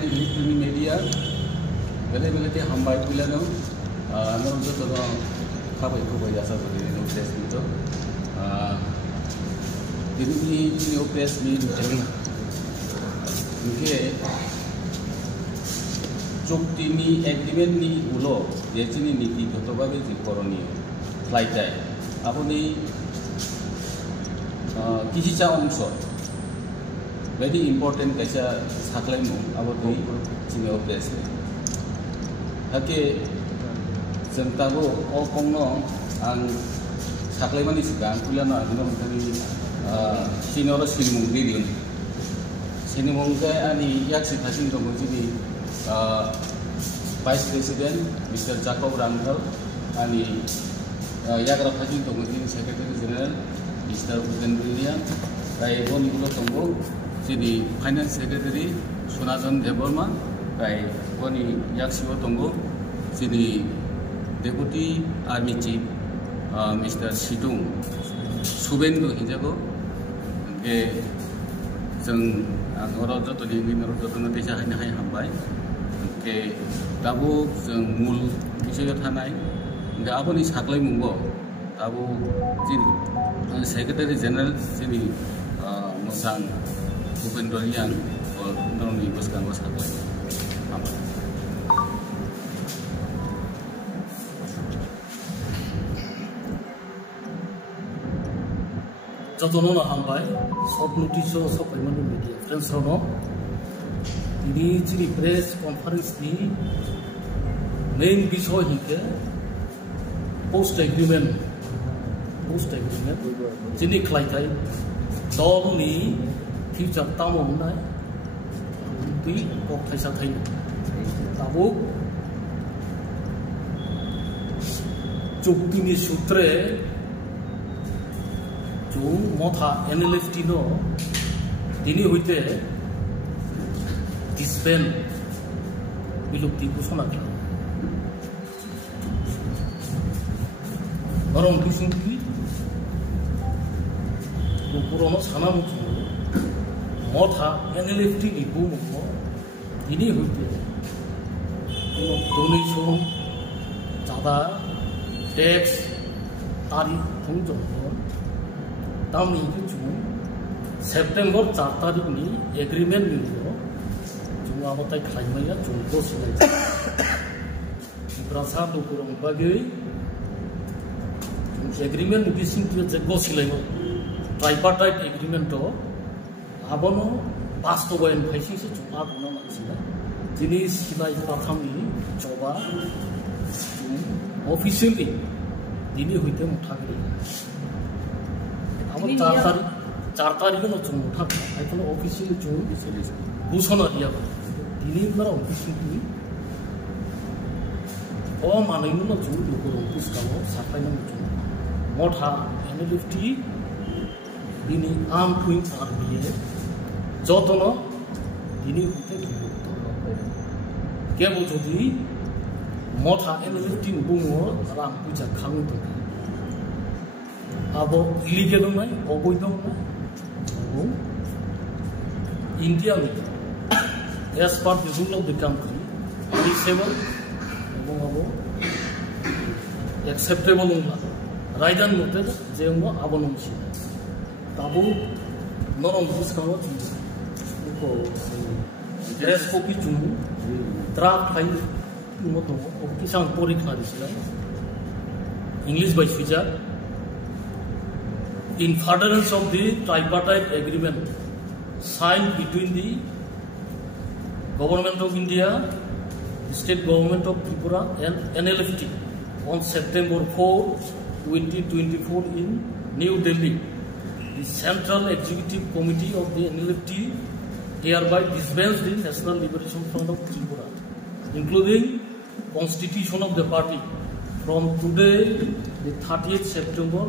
ini electronic media bela-bela hambai pilano non joto no khabai khabai jasa bari no press itu ini press ni jeng oke চুক্তি নি agreement নি উলো যেচিনি নীতিগতভাবে যে করণীয় ফ্লাইটাই আপনি কিছুটা অংশ very important kaisa saklai mu abo dui chino press hake jentago o kongno ang saklai mani sigang kulano adino mani sinoro silmung dilin sinimung ga ani yaksi thasin dong jini Vice President Mr. Jacob Rangel ani yagra thasin dong jini Secretary General Mr. Udan William kai boni ulo tongo jadi Finance Secretary Sunajan Deborma kai boni yaksiwo tongo jadi Deputy Army Chief Mr. Sidung Subendu hijago ke जों oro joto ni minor joto na tesa haina hai hambai ke dabu जों mul bisayo thanai ga aboni saklai mungbo dabu jini Secretary General jini mosang Upendorian or non ibus kanggo saklai hambai jotono na hambai sob notice sob paimanu media friends rono ini chini press conference ni main bishoy hike post agreement chini khlaitai dol ni future tamo nai ti kok thaisa thai tabu chukti ni sutre जो मोथा NLFT no दिनी होते डिस्बेंड बिलुप्ति घोषणा की नरम बिसुंकी पुरानो साना मुखो मोथा NLFT नि बुमुखो दिनी होते डोनेशन ज्यादा टैक्स तारी थंजो Tam ini cuma September 4 tarik ni agreement ni lo cuma apa tay klaim ya cuma bos lagi. Berasa tu kurang bagi agreement ni bising tu je bos lagi. Tripartite agreement tu abono bastobayan faisi se cuma guna maksudnya. Jenis kita itu pertama ni coba officially ini huite muthakri. अब 4 तारीख को चुन उठा आई तो official चुन घोषणा दिया दिनी पर ऑफिशियली ओ माने न चुन को ऑफिस का साफाई न चुन मोठा NLFT दिनी आम क्वीन आर्मी जतन दिनी होते के बो जदि मोठा NLFT बुङो राम पूजा खाङो त abo illegal nai oboidh nai India with as per the rule of the country feasible ebong abo acceptable nungla raidan mote jeungo abo nungsi tabu norom buskano ko dress copy chumu draft file moto kisan porikha disla English by Fija in furtherance of the tripartite agreement signed between the Government of India, the State Government of Tripura and NLFT on September 4, 2024 in New Delhi, the Central Executive Committee of the NLFT hereby disbanded the National Liberation Front of Tripura, including constitution of the party from today, the 30th September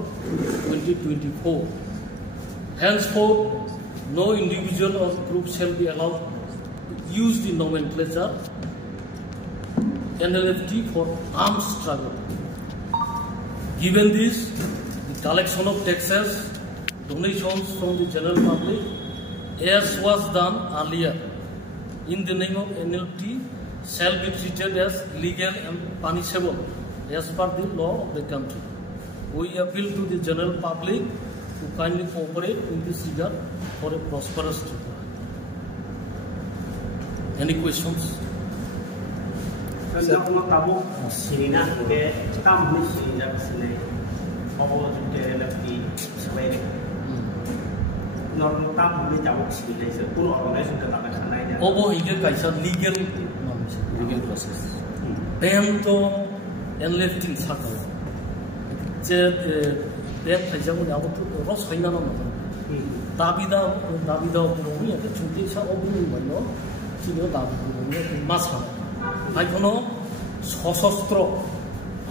2024. Henceforth, no individual or group shall be allowed to use the nomenclature NLFT for armed struggle. Given this, the collection of taxes, donations from the general public, as was done earlier, in the name of NLT shall be treated as legal and punishable as per the law of the country. We appeal to the general public to kindly cooperate in this regard for a prosperous Tripura. Any questions? Obo hingga kaisa legal process. Dem to enlifting sakal. Je dem kaisa mo abo to ros haina no. Dabida obo ya chunti sa obo no. Sino dabida masa. Hai kono সশস্ত্র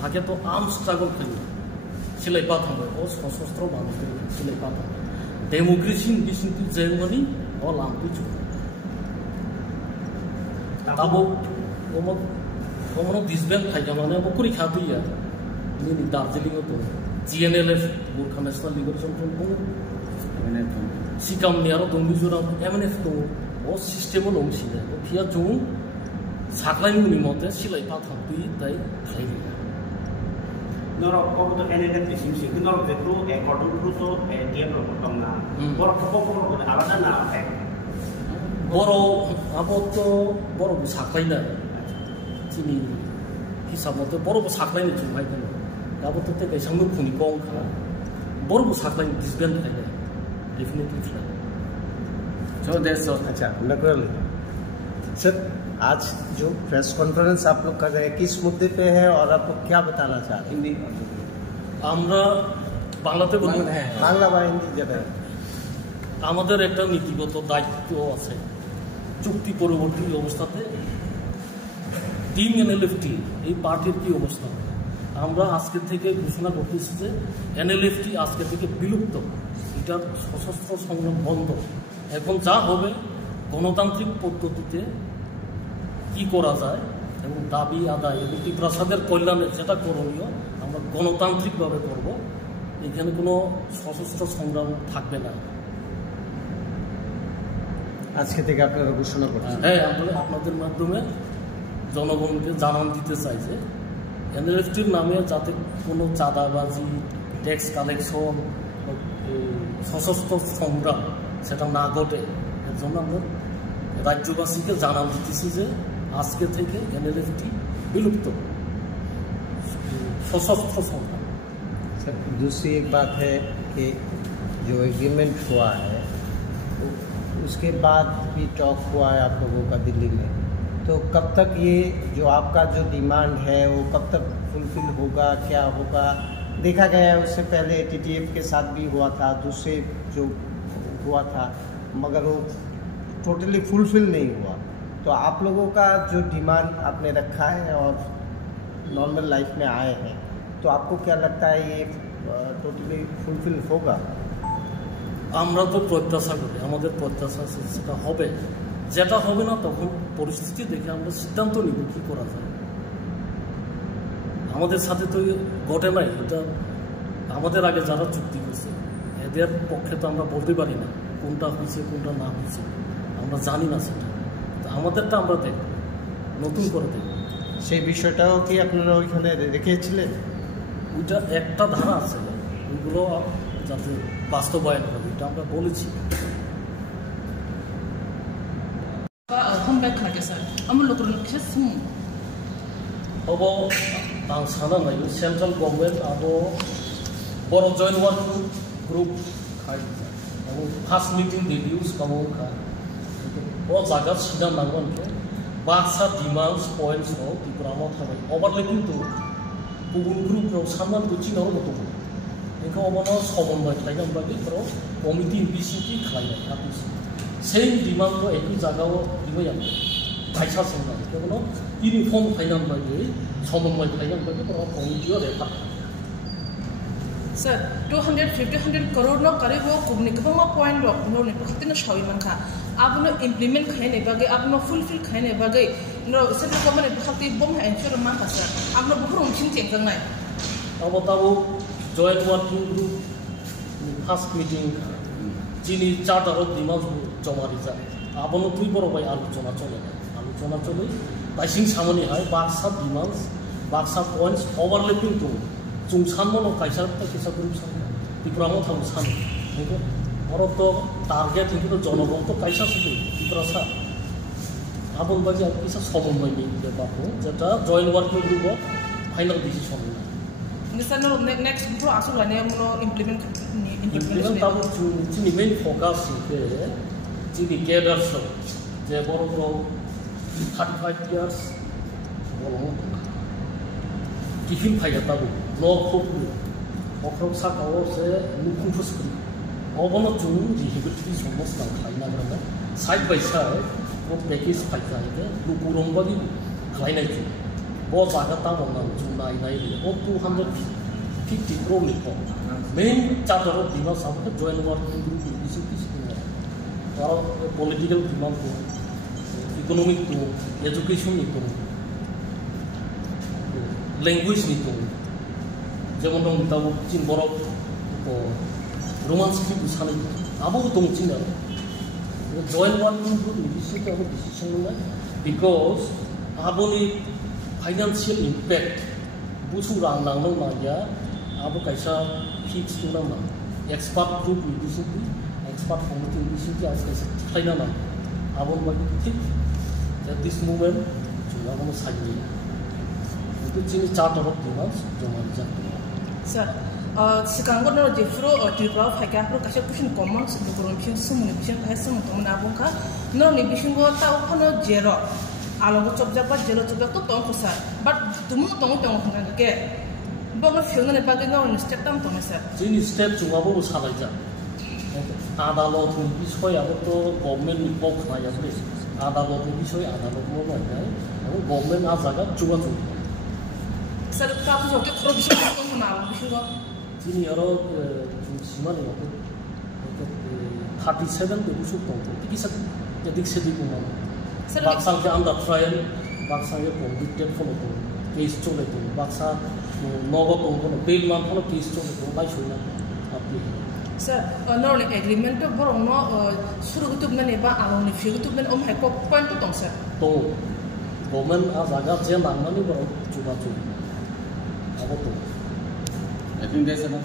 আগে তো arm struggle করি সিলাই পাথা ও সশস্ত্র মানুষের সিলাই পাথা democracy কিন্তু Germany ও লাম কিছু তাবো ওমন দিসবেন খাইয়া মানে বকুরি খাতুইয়া নি দার্জিলিং তো GNLF Gorkha national liberation front বং সিকাম নিয়ারো দংবি জোরা এমএনএফ তো ও সিস্টেমও লংসিনে ফিয়া জং সাকলাইনি মতে সিলাই পাথা তুই তাই খাইনি Norok kau tu NLF di sini, kita norok itu ekor tu dia berpotong na. Borok kau alada na apa? Borok apa tu borok saklaina. Sini hisab mata borok saklaina cuma itu. Apa tu teh kayak sambil puni kong kan. Borok saklaina disband ada. Definitely. So that's all. अच्छा नकल sir आज जो press conference आप लोग कर रहे हैं किस मुद्दे पे है और आप लोग क्या बताना चाहते हैं हिंदी আমরা বাংলাতে বলি বাংলা বা হিন্দি যেটা আমাদের একটা নীতিগত দায়িত্ব আছে চুক্তি পরবর্তী অবস্থাতে টিম এনএলএফটি এই পার্টির কি অবস্থা আমরা আজকে থেকে ঘোষণা করতেছি যে এনএলএফটি আজকে থেকে বিলুপ্ত এটার সশস্ত্র সংগ্রাম বন্ধ এখন যা হবে গণতান্ত্রিক পদ্ধতিতে কি করা যায় এবং দাবি আদায় এবং ত্রিপ্রাসাদের কল্যাণে যেটা করণীয় আমরা গণতান্ত্রিকভাবে করব এখানে কোনো সশস্ত্র সংগ্রাম থাকবে না আজকে থেকে আপনারা ঘোষণা করছেন হ্যাঁ আমরা আপনাদের মাধ্যমে জনগণকে জানান দিতে চাই যে এনএলএফটির নামে যাতে কোনো চাঁদাবাজি ট্যাক্স কালেকশন সশস্ত্র সংগ্রাম সেটা না ঘটে এর জন্য আমরা রাজ্যবাসীকে জানান দিতেছি যে আজকে থেকে एनएलएफटी विलुप्त सशस्त्र संग्राम। सर दूसरी एक बात है कि जो एग्रीमेंट हुआ है उसके बाद भी टॉक हुआ है आप लोगों का दिल्ली में, तो कब तक ये जो आपका जो डिमांड है वो कब तक फुलफिल होगा, क्या होगा? देखा गया है उससे पहले टीटीएफ के साथ भी हुआ था, दूसरे जो हुआ था मगर वो टोटली फुलफिल नहीं हुआ। तो आप लोगों का जो डिमांड आपने रखा है और नॉर्मल लाइफ में आए हैं तो आपको क्या लगता है ये टोटली फुलफिल होगा? আমরা তো প্রত্যাশা করি আমাদের প্রত্যাশা সেটা হবে, যেটা হবে না তখন পরিস্থিতি দেখে আমরা সিদ্ধান্ত নিব কি করা যায়। আমাদের সাথে তো ঘটে নাই, এটা আমাদের আগে যারা চুক্তি করছে এদের পক্ষে তো আমরা বলতে পারি না কোনটা হয়েছে কোনটা না হয়েছে, আমরা জানি না সেটা। আমাদেরটা আমরা দেখব, নতুন করে দেখব। সেই বিষয়টাও কি আপনারা ওইখানে রেখেছিলেন? ওইটা একটা ধারা আছে ওইগুলো যাতে বাস্তবায়ন হবে এটা আমরা বলেছি। अब आं साना नायो सेंट्रल गभर्नमेंट अब बर जॉइंट वर्किंग ग्रुप अब फार्स्ट मीटिंग रिव्यूज कमो का ओ जागा सिदा नांगोन के बाक्सा डिमांड्स पॉइंट्स हो त्रिपुरामा थाबाय ओभारलेपिंग तो गुबुन ग्रुपफ्राव साननानै बुजिनाव दङ बेखौ अबनो समन्वय थायगोन बायदि फोराव कमिटि बिसिटि खालामनाय आपिस सेम डिमांड एकु जागाव दिबोया कायसा संगा केवल यूनिफॉर्म फाइनाल बायदि समन्वय थायगोन बायदि फोराव कमिटिया रेफा सर 250 करोड़ नो करीब वो कुबने कबमा पॉइंट रो नो ने खतिन शावी मनखा आपनो इम्प्लीमेंट खाइने बागे आपनो फुलफिल खाइने बागे नो सेट कमने खति बम है एंसर मा खासा आपनो बहुत उमसिन चेंगनाय अब Tabo joint working group first meeting Jini charter of demands जमा रिजा আবনো তুই বড় ভাই আলোচনা চলে বাইসিং সামনে হয় Baksa demands Baksa points overlapping দं जों सानमोनो कायसा कायसा ग्रुप सानो त्रिपुरानो थां सानो बेखौ अरत टारगेट हिखौ जनगण तो कायसा सबै त्रिपुरा सा आबन बायदि कायसा समन्वयनि बेबाखौ जेटा joint working group final decision निसानो नेक्स्ट ग्रुप आसु लाने मनो इम्प्लीमेंट ताबो जोंनि मेन फोकस के जोंनि केडार्स जे बर'फ्राव 35 years टिफिन फाइया ताबो न'खौबो अख्राव साकावसे लुकुं फुसकुरि अबनो जों रिहेबिलिटी समस खालायना ग्राना साइड बाय साइड वो पैकेज फाइजायके लुकुरंबादि खालायनाय जों बो जागा तामना जों नायनाय ओ 250 crore लिखो मेन चार्टर ऑफ डिमांड साबके जॉइंट वर्किंग ग्रुप इसे और पॉलिटिकल डिमांड को इकोनॉमिक को एजुकेशन को लैंग्वेज को যেমন দं তাও চিন বরফ ও রোমান্স কি সানে আবো দং চিন জয়েন্ট ওয়ার্কিং গ্রুপ নিশ্চিত আবো ডিসিশন না বিকজ আবনি ফাইনান্সিয়াল ইম্প্যাক্ট বুসু রাং নাंगौ माया आबो कायसा फिक्स ना मा एक्सपर्ट ग्रुप निश्चित एक्सपर्ट कमिटी निश्चित आज कायसा खायना ना आबो बायदि ठीक एट दिस मोमेंट जों आबो साइनि तो चिनि चार्टर ऑफ डिमांड्स जमा जातो Sir, sekarang kan orang jefro Tripura fajar pro kasih kusin komang sebuah orang semua ni bising kasih semua teman abang kah, nor ni bising gua tahu kan jero, alam gua coba jabat jero coba tu tong kusar, but tumu tong kan ke, bawa film ni bagai nor ni step tam tong sir. Jadi step cuma bawa salah aja. Ada lo tu bisoi aku tu government ni box maya please. Ada lo tu bisoi ada lo tu mana ya, aku government azaga cuma. Sir, kamu jauh pro bising tu mana bising gua? Jadi orang cuma ni aku 37 tu busuk tu, kita jadi sedih pun. Baksa ke anda trial, baksa ke convicted pun tu, case cole tu, baksa nogo pun bail man pun case cole tu, baik sudah. Sir, nor ni agreement tu borong no suruh tu mana ba alon ni fiu tu mana hai kok point tu tong sir. Tu, government azaga je mana ni borong cuba. I think there's enough.